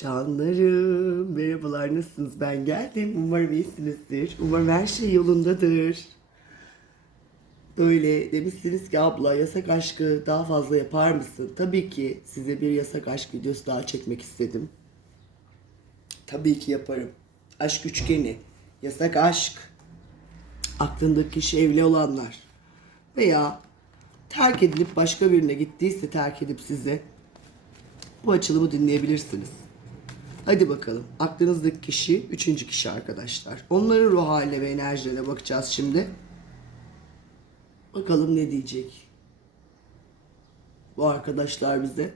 Canlarım, merhabalar nasılsınız? Ben geldim. Umarım iyisinizdir. Umarım her şey yolundadır. Böyle demişsiniz ki abla yasak aşkı daha fazla yapar mısın? Tabii ki size bir yasak aşk videosu daha çekmek istedim. Tabii ki yaparım. Aşk üçgeni, yasak aşk, aklındaki kişi evli olanlar veya terk edilip başka birine gittiyse terk edip size bu açılımı dinleyebilirsiniz. Hadi bakalım. Aklınızdaki kişi üçüncü kişi arkadaşlar. Onların ruh haline ve enerjilerine bakacağız şimdi. Bakalım ne diyecek. Bu arkadaşlar bize.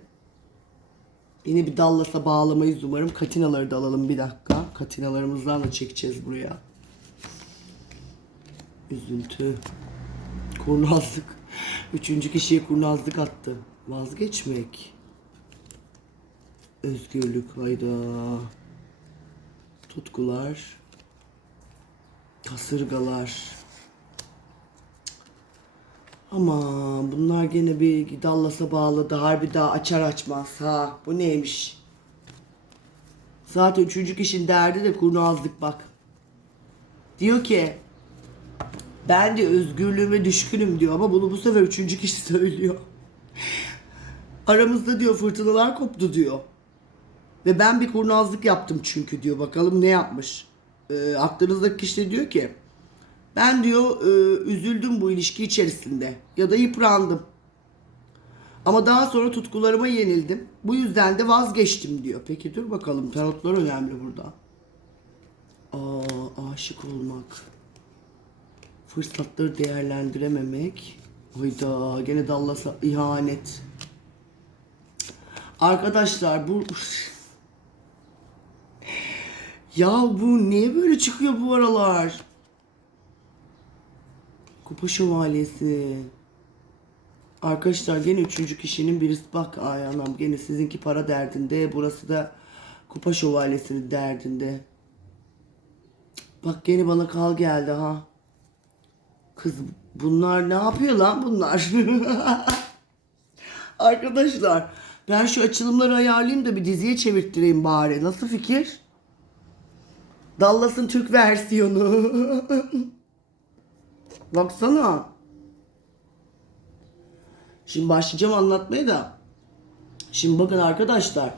Yine bir dallasa bağlamayız umarım. Katinaları da alalım bir dakika. Katinalarımızdan da çekeceğiz buraya. Üzüntü. Kurnazlık. Üçüncü kişiye kurnazlık attı. Vazgeçmek. Özgürlük hayda. Tutkular. Kasırgalar. Ama bunlar gene bir dallasa bağladı. Harbi daha açar açmaz ha. Bu neymiş? Zaten üçüncü kişinin derdi de kurnazlık bak. Diyor ki ben de özgürlüğüme düşkünüm diyor ama bunu bu sefer üçüncü kişi söylüyor. Aramızda diyor fırtınalar koptu diyor. Ve ben bir kurnazlık yaptım çünkü diyor. Bakalım ne yapmış. Ee, aklınızdaki kişi de diyor ki ben diyor e, üzüldüm bu ilişki içerisinde ya da yıprandım. Ama daha sonra tutkularıma yenildim. Bu yüzden de vazgeçtim diyor. Peki dur bakalım tarotlar önemli burada. Aa, aşık olmak. Fırsatları değerlendirememek. Hayda gene dallasa ihanet. Arkadaşlar bu ya bu niye böyle çıkıyor bu aralar? Kupa şövalyesi. Arkadaşlar gene üçüncü kişinin birisi bak ay anam gene sizinki para derdinde burası da kupa şövalyesinin derdinde. Bak gene bana kal geldi ha. Kız bunlar ne yapıyor lan bunlar? Arkadaşlar ben şu açılımları ayarlayayım da bir diziye çevirttireyim bari. Nasıl fikir? Dallas'ın Türk versiyonu. Baksana. Şimdi başlayacağım anlatmaya da. Şimdi bakın arkadaşlar.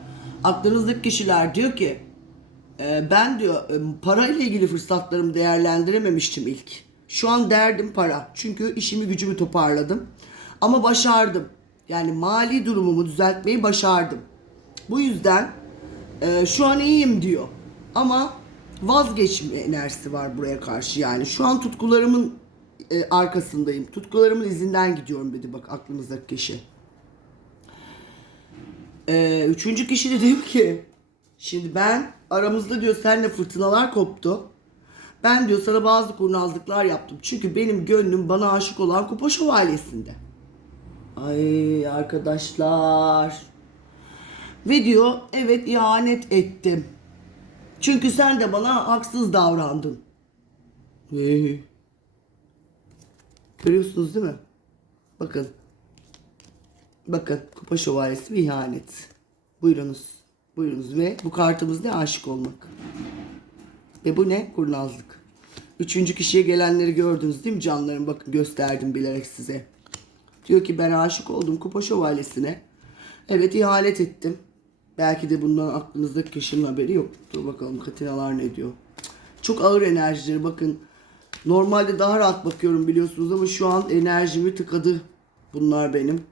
Aklınızdaki kişiler diyor ki e, ben diyor e, parayla ilgili fırsatlarımı değerlendirememiştim ilk. Şu an derdim para. Çünkü işimi gücümü toparladım. Ama başardım. Yani mali durumumu düzeltmeyi başardım. Bu yüzden e, şu an iyiyim diyor. Ama vazgeçme enerjisi var buraya karşı yani. Şu an tutkularımın e, arkasındayım. Tutkularımın izinden gidiyorum dedi bak aklınızdaki kişi. E, üçüncü kişi de diyor ki şimdi ben aramızda diyor seninle fırtınalar koptu. Ben diyor sana bazı kurnazlıklar yaptım. Çünkü benim gönlüm bana aşık olan kupa şövalyesinde. Ay arkadaşlar. Ve diyor evet ihanet ettim. Çünkü sen de bana haksız davrandın. Görüyorsunuz değil mi? Bakın. Bakın kupa şövalyesi bir ihanet. Buyurunuz. Buyurunuz ve bu kartımız ne? Aşık olmak. Ve bu ne? Kurnazlık. Üçüncü kişiye gelenleri gördünüz değil mi canlarım? Bakın gösterdim bilerek size. Diyor ki ben aşık oldum kupa şövalyesine. Evet ihanet ettim. Belki de bundan aklınızdaki kişinin haberi yok. Dur bakalım katinalar ne diyor. Çok ağır enerjileri bakın. Normalde daha rahat bakıyorum biliyorsunuz ama şu an enerjimi tıkadı. Bunlar benim.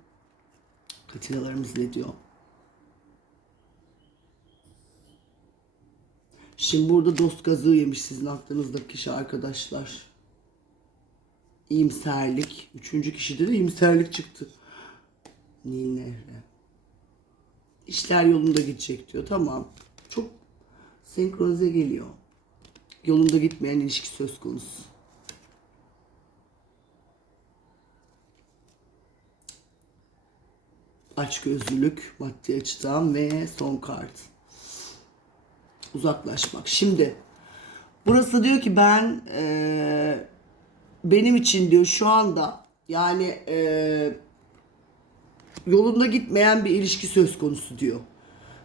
Katinalarımız ne diyor? Şimdi burada dost gazığı yemiş sizin aklınızdaki kişi arkadaşlar. İyimserlik. Üçüncü kişide de iyimserlik çıktı. Nil Nehri. İşler yolunda gidecek diyor. Tamam. Çok senkronize geliyor. Yolunda gitmeyen ilişki söz konusu. Açgözlülük maddi açıdan ve son kart. Uzaklaşmak. Şimdi burası diyor ki ben eee, benim için diyor şu anda yani eee, yolunda gitmeyen bir ilişki söz konusu diyor.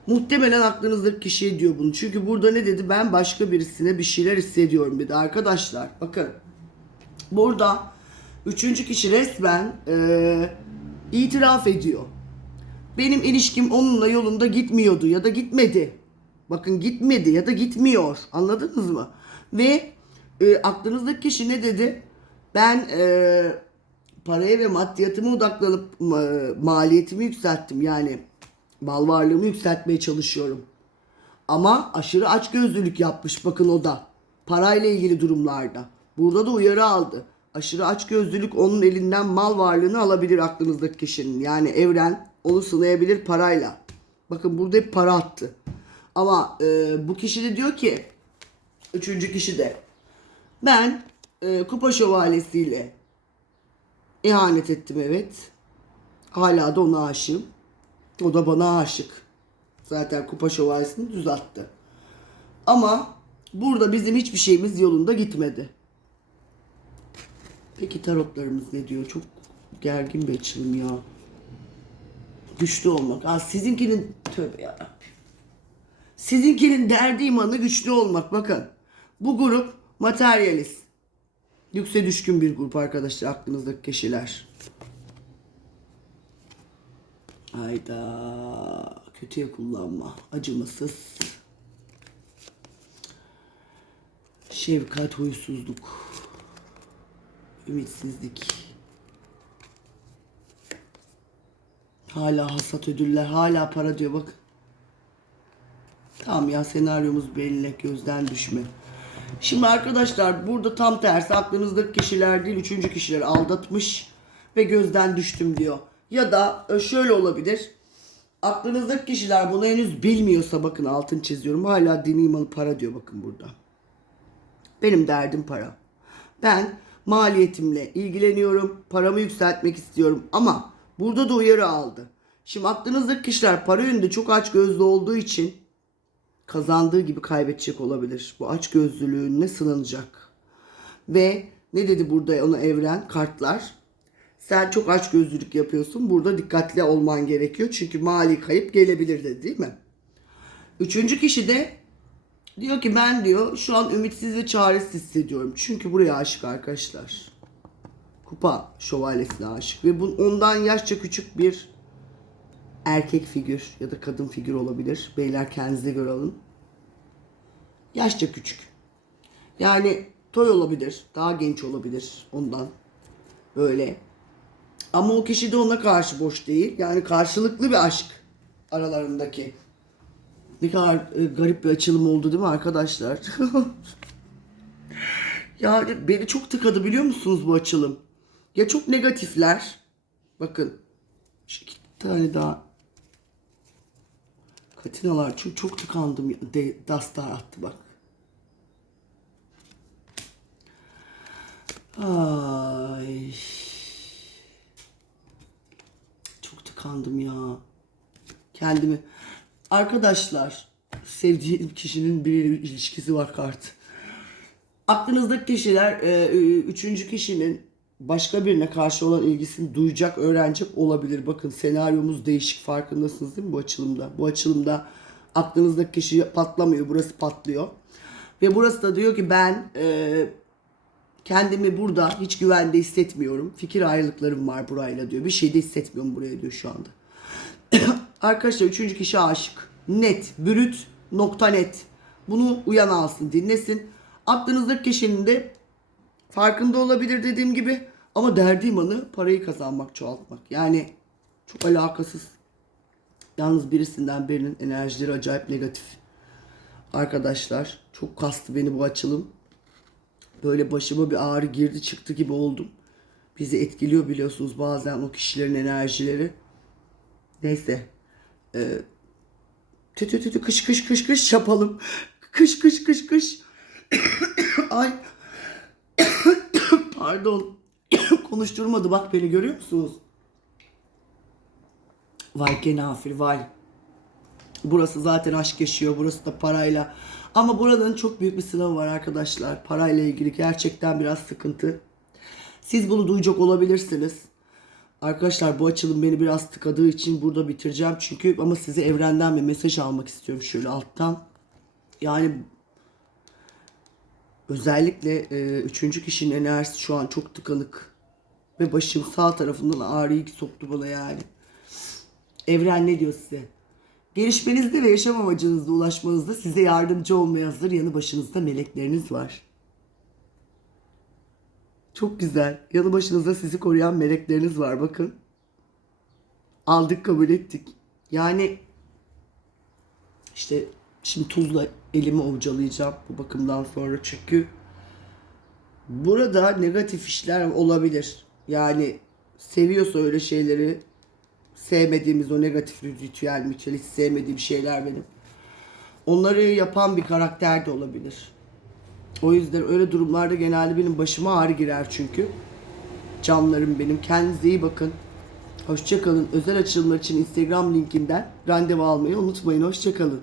Muhtemelen aklınızdaki kişiye diyor bunu. Çünkü burada ne dedi? Ben başka birisine bir şeyler hissediyorum dedi. Arkadaşlar bakın. Burada üçüncü kişi resmen eee, itiraf ediyor. Benim ilişkim onunla yolunda gitmiyordu ya da gitmedi. Bakın gitmedi ya da gitmiyor. Anladınız mı? Ve e, aklınızdaki kişi ne dedi? Ben e, paraya ve maddiyatıma odaklanıp ma- maliyetimi yükselttim. Yani mal varlığımı yükseltmeye çalışıyorum. Ama aşırı açgözlülük yapmış bakın o da. Parayla ilgili durumlarda. Burada da uyarı aldı. Aşırı açgözlülük onun elinden mal varlığını alabilir aklınızdaki kişinin. Yani evren onu sınayabilir parayla. Bakın burada hep para attı. Ama e, bu kişi de diyor ki üçüncü kişi de ben e, kupa şövalyesiyle ihanet ettim evet. Hala da ona aşığım. O da bana aşık. Zaten kupa şövalyesini düz attı. Ama burada bizim hiçbir şeyimiz yolunda gitmedi. Peki tarotlarımız ne diyor? Çok gergin bir açılım ya. Güçlü olmak. Aa, sizinkinin tövbe ya. Sizinkinin derdi imanı güçlü olmak. Bakın. Bu grup materyalist. Yükse düşkün bir grup arkadaşlar aklınızdaki kişiler. Hayda. Kötüye kullanma. Acımasız. Şefkat, huysuzluk. Ümitsizlik. Hala hasat ödüller, hala para diyor bak. Tamam ya senaryomuz belli, gözden düşme. Şimdi arkadaşlar burada tam tersi aklınızdaki kişiler değil, üçüncü kişiler aldatmış ve gözden düştüm diyor. Ya da e, şöyle olabilir. Aklınızdaki kişiler bunu henüz bilmiyorsa bakın altın çiziyorum. Hala dini imanı para diyor bakın burada. Benim derdim para. Ben maliyetimle ilgileniyorum. Paramı yükseltmek istiyorum. Ama burada da uyarı aldı. Şimdi aklınızdaki kişiler para yönünde çok aç gözlü olduğu için kazandığı gibi kaybedecek olabilir. Bu aç gözlülüğüne sınanacak. Ve ne dedi burada ona evren kartlar? Sen çok aç gözlülük yapıyorsun. Burada dikkatli olman gerekiyor. Çünkü mali kayıp gelebilir dedi değil mi? Üçüncü kişi de Diyor ki ben diyor şu an ümitsiz ve çaresiz hissediyorum. Çünkü buraya aşık arkadaşlar. Kupa şövalyesine aşık. Ve bu, ondan yaşça küçük bir erkek figür ya da kadın figür olabilir. Beyler kendinize göre alın. Yaşça küçük. Yani toy olabilir. Daha genç olabilir ondan. Böyle. Ama o kişi de ona karşı boş değil. Yani karşılıklı bir aşk aralarındaki. Ne kadar e, garip bir açılım oldu değil mi arkadaşlar? ya beni çok tıkadı biliyor musunuz bu açılım? Ya çok negatifler. Bakın. Şu iki tane daha. Katinalar çok çok tıkandım. De, dastar attı bak. Ay. Çok tıkandım ya. Kendimi Arkadaşlar, sevdiğim kişinin bir ilişkisi var kart. Aklınızdaki kişiler, e, üçüncü kişinin başka birine karşı olan ilgisini duyacak, öğrenecek olabilir. Bakın senaryomuz değişik farkındasınız değil mi bu açılımda? Bu açılımda aklınızdaki kişi patlamıyor, burası patlıyor. Ve burası da diyor ki ben e, kendimi burada hiç güvende hissetmiyorum. Fikir ayrılıklarım var burayla diyor. Bir şey de hissetmiyorum buraya diyor şu anda. Arkadaşlar üçüncü kişi aşık. Net, brüt, nokta net. Bunu uyan alsın, dinlesin. Aklınızdaki kişinin de farkında olabilir dediğim gibi. Ama derdi imanı parayı kazanmak, çoğaltmak. Yani çok alakasız. Yalnız birisinden birinin enerjileri acayip negatif. Arkadaşlar çok kastı beni bu açılım. Böyle başıma bir ağrı girdi çıktı gibi oldum. Bizi etkiliyor biliyorsunuz bazen o kişilerin enerjileri. Neyse. Ee, tü tü tü tü kış kış kış kış yapalım. Kış kış kış kış. Ay. Pardon. Konuşturmadı bak beni görüyor musunuz? Vay kenafir vay. Burası zaten aşk yaşıyor. Burası da parayla. Ama buranın çok büyük bir sınavı var arkadaşlar. Parayla ilgili gerçekten biraz sıkıntı. Siz bunu duyacak olabilirsiniz. Arkadaşlar bu açılım beni biraz tıkadığı için burada bitireceğim çünkü ama size evrenden bir mesaj almak istiyorum şöyle alttan. Yani özellikle e, üçüncü kişinin enerjisi şu an çok tıkanık ve başım sağ tarafından ağrıyı soktu bana yani. Evren ne diyor size? Gelişmenizde ve yaşam amacınızda ulaşmanızda size yardımcı olmaya hazır yanı başınızda melekleriniz var. Çok güzel. Yanı başınızda sizi koruyan melekleriniz var bakın. Aldık kabul ettik. Yani işte şimdi tuzla elimi ovcalayacağım bu bakımdan sonra çünkü burada negatif işler olabilir. Yani seviyorsa öyle şeyleri sevmediğimiz o negatif ritüel mitüel hiç sevmediğim şeyler benim. Onları yapan bir karakter de olabilir. O yüzden öyle durumlarda genelde benim başıma ağrı girer çünkü. Canlarım benim. Kendinize iyi bakın. Hoşçakalın. Özel açılımlar için Instagram linkinden randevu almayı unutmayın. Hoşçakalın.